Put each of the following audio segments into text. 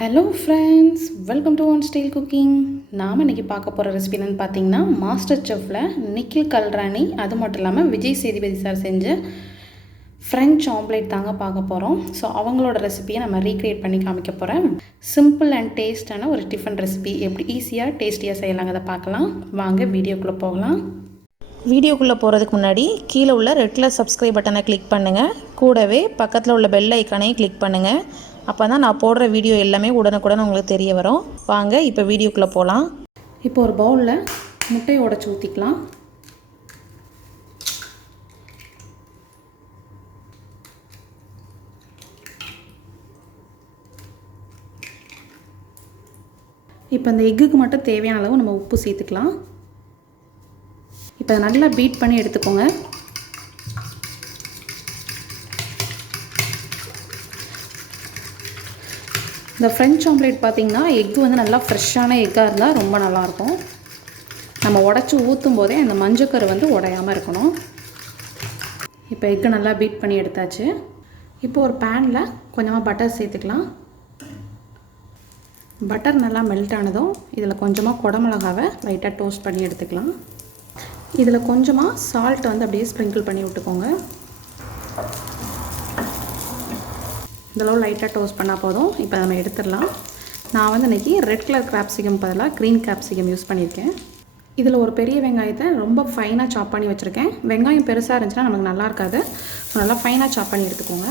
Hello friends, welcome to one style cooking. நாம் இன்றைக்கி பார்க்க போகிற ரெசிபி என்னென்னு பார்த்தீங்கன்னா, மாஸ்டர் செஃப்பில் நிக்கில் கல்ராணி, அது மட்டும் இல்லாமல் விஜய் சேதுபதி சார் செஞ்ச ஃப்ரெஞ்ச் ஆம்லேட் தாங்க பார்க்க போகிறோம். ஸோ அவங்களோட ரெசிபியை நம்ம ரீக்ரியேட் பண்ணி காமிக்க போகிறேன். சிம்பிள் அண்ட் டேஸ்டான ஒரு டிஃபன் ரெசிபி எப்படி ஈஸியாக டேஸ்டியாக செய்யலாங்கிறத பார்க்கலாம். வாங்க வீடியோக்குள்ளே போகலாம். வீடியோக்குள்ளே போகிறதுக்கு முன்னாடி கீழே உள்ள ரெட் கலர் சப்ஸ்கிரைப் பட்டனை கிளிக் பண்ணுங்கள். கூடவே பக்கத்தில் உள்ள பெல் ஐக்கானையும் கிளிக் பண்ணுங்கள். அப்போ தான் நான் போடுற வீடியோ எல்லாமே உடனுக்குடன் உங்களுக்கு தெரிய வரும். வாங்க இப்போ வீடியோக்குள்ளே போகலாம். இப்போ ஒரு பவுலில் முட்டையை உடைச்சி ஊற்றிக்கலாம். இப்போ இந்த எக்குக்கு மட்டும் தேவையான அளவு நம்ம உப்பு சேர்த்துக்கலாம். இப்போ நல்லா பீட் பண்ணி எடுத்துக்கோங்க. இந்த ஃப்ரெஞ்ச் ஆம்லேட் பார்த்திங்கன்னா எக்கு வந்து நல்லா ஃப்ரெஷ்ஷான எக்காக இருந்தால் ரொம்ப நல்லாயிருக்கும். நம்ம உடச்சி ஊற்றும் போதே அந்த மஞ்சக்கரு வந்து உடையாமல் இருக்கணும். இப்போ எக்கு நல்லா பீட் பண்ணி எடுத்தாச்சு. இப்போ ஒரு பேனில் கொஞ்சமாக பட்டர் சேர்த்துக்கலாம். பட்டர் நல்லா மெல்ட் ஆனதும் இதில் கொஞ்சமாக குடமிளகாவை லைட்டாக டோஸ்ட் பண்ணி எடுத்துக்கலாம். இதில் கொஞ்சமாக சால்ட் வந்து அப்படியே ஸ்ப்ரிங்கிள் பண்ணி விட்டுக்கோங்க. இதெல்லாம் லைட்டாக டோஸ்ட் பண்ணால் போதும். இப்போ நம்ம எடுத்துடலாம். நான் வந்து இன்றைக்கி ரெட் கலர் கேப்சிகம் பதிலாக க்ரீன் கேப்சிகம் யூஸ் பண்ணியிருக்கேன். இதில் ஒரு பெரிய வெங்காயத்தை ரொம்ப ஃபைனாக சாப் பண்ணி வச்சுருக்கேன். வெங்காயம் பெருசாக இருந்துச்சுன்னா நமக்கு நல்லா இருக்காது. ஸோ நல்லா ஃபைனாக சாப் பண்ணி எடுத்துக்கோங்க.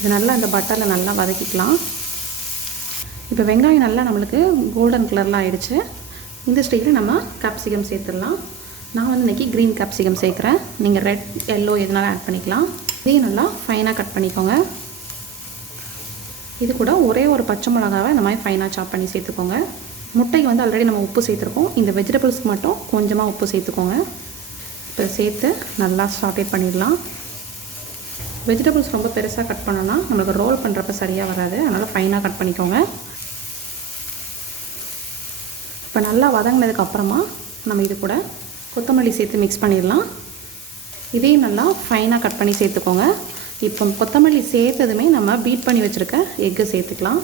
இது நல்லா இந்த பட்டரில் நல்லா வதக்கிக்கலாம். இப்போ வெங்காயம் நல்லா நம்மளுக்கு கோல்டன் கலரில் ஆகிடுச்சு. இந்த ஸ்டேஜில் நம்ம கேப்சிகம் சேர்த்துடலாம். நான் வந்து இன்றைக்கி க்ரீன் கேப்சிகம் சேர்க்குறேன். நீங்கள் ரெட், எல்லோ எதுனாலும் ஆட் பண்ணிக்கலாம். இதையும் நல்லா ஃபைனாக கட் பண்ணிக்கோங்க. இது கூட ஒரே ஒரு பச்சை மிளகாவை இந்த மாதிரி ஃபைனாக சாப் பண்ணி சேர்த்துக்கோங்க. முட்டைக்கு வந்து ஆல்ரெடி நம்ம உப்பு சேர்த்துருக்கோம். இந்த வெஜிடபிள்ஸ்க்கு மட்டும் கொஞ்சமாக உப்பு சேர்த்துக்கோங்க. இப்போ சேர்த்து நல்லா சாட்டேட் பண்ணிடலாம். வெஜிடபிள்ஸ் ரொம்ப பெருசாக கட் பண்ணோன்னா நம்மளுக்கு ரோல் பண்ணுறப்ப சரியாக வராது. அதனால் ஃபைனாக கட் பண்ணிக்கோங்க. இப்போ நல்லா வதங்கினதுக்கப்புறமா நம்ம இது கூட கொத்தமல்லி சேர்த்து மிக்ஸ் பண்ணிடலாம். இதையும் நல்லா ஃபைனாக கட் பண்ணி சேர்த்துக்கோங்க. இப்போ கொத்தமல்லி சேர்த்ததுமே நம்ம பீட் பண்ணி வச்சுருக்க எக்கு சேர்த்துக்கலாம்.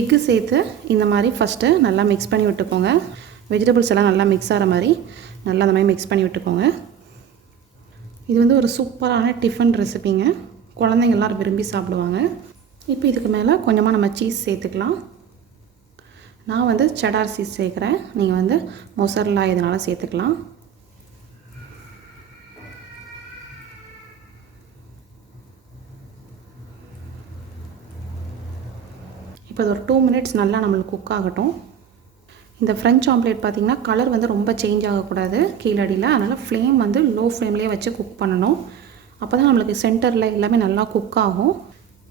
எக்கு சேர்த்து இந்த மாதிரி ஃபஸ்ட்டு நல்லா மிக்ஸ் பண்ணி விட்டுக்கோங்க. வெஜிடபிள்ஸ் எல்லாம் நல்லா மிக்ஸ் ஆகிற மாதிரி நல்லா அந்த மாதிரி மிக்ஸ் பண்ணி விட்டுக்கோங்க. இது வந்து ஒரு சூப்பரான டிஃபன் ரெசிபிங்க. குழந்தைங்க எல்லோரும் விரும்பி சாப்பிடுவாங்க. இப்போ இதுக்கு மேலே கொஞ்சமாக நம்ம சீஸ் சேர்த்துக்கலாம். நான் வந்து செடார் சீஸ் சேர்க்குறேன். நீங்கள் வந்து மொசரல்லா எதனால சேர்த்துக்கலாம். இப்போ இது ஒரு 2 மினிட்ஸ் நல்லா நம்மளுக்கு குக் ஆகட்டும். இந்த ஃப்ரெஞ்ச் ஆம்லேட் பார்த்திங்கன்னா கலர் வந்து ரொம்ப சேஞ்ச் ஆகக்கூடாது கீழடியில். அதனால் ஃப்ளேம் வந்து லோ ஃப்ளேம்லேயே வச்சு குக் பண்ணணும். அப்போ தான் நம்மளுக்கு சென்டரில் எல்லாமே நல்லா குக் ஆகும்.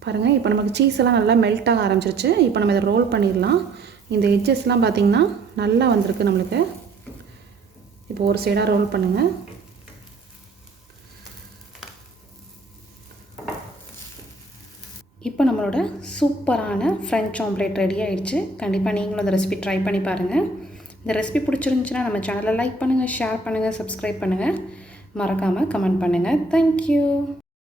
பாருங்கள், இப்போ நமக்கு சீஸ் எல்லாம் நல்லா மெல்ட் ஆக ஆரம்பிச்சிருச்சு. இப்போ நம்ம இதை ரோல் பண்ணிடலாம். இந்த எட்ஜஸ்லாம் பார்த்திங்கன்னா நல்லா வந்திருக்கு நம்மளுக்கு. இப்போ ஒரு சைடாக ரோல் பண்ணுங்கள். இப்போ நம்மளோட சூப்பரான ஃப்ரெஞ்ச் ஆம்லேட் ரெடி ஆகிடுச்சு. கண்டிப்பாக நீங்களும் இந்த ரெசிபி ட்ரை பண்ணி பாருங்கள். இந்த ரெசிபி பிடிச்சிருந்துச்சுன்னா நம்ம சேனலை லைக் பண்ணுங்கள், ஷேர் பண்ணுங்கள், சப்ஸ்கிரைப் பண்ணுங்கள். மறக்காமல் கமெண்ட் பண்ணுங்கள். தேங்க்யூ.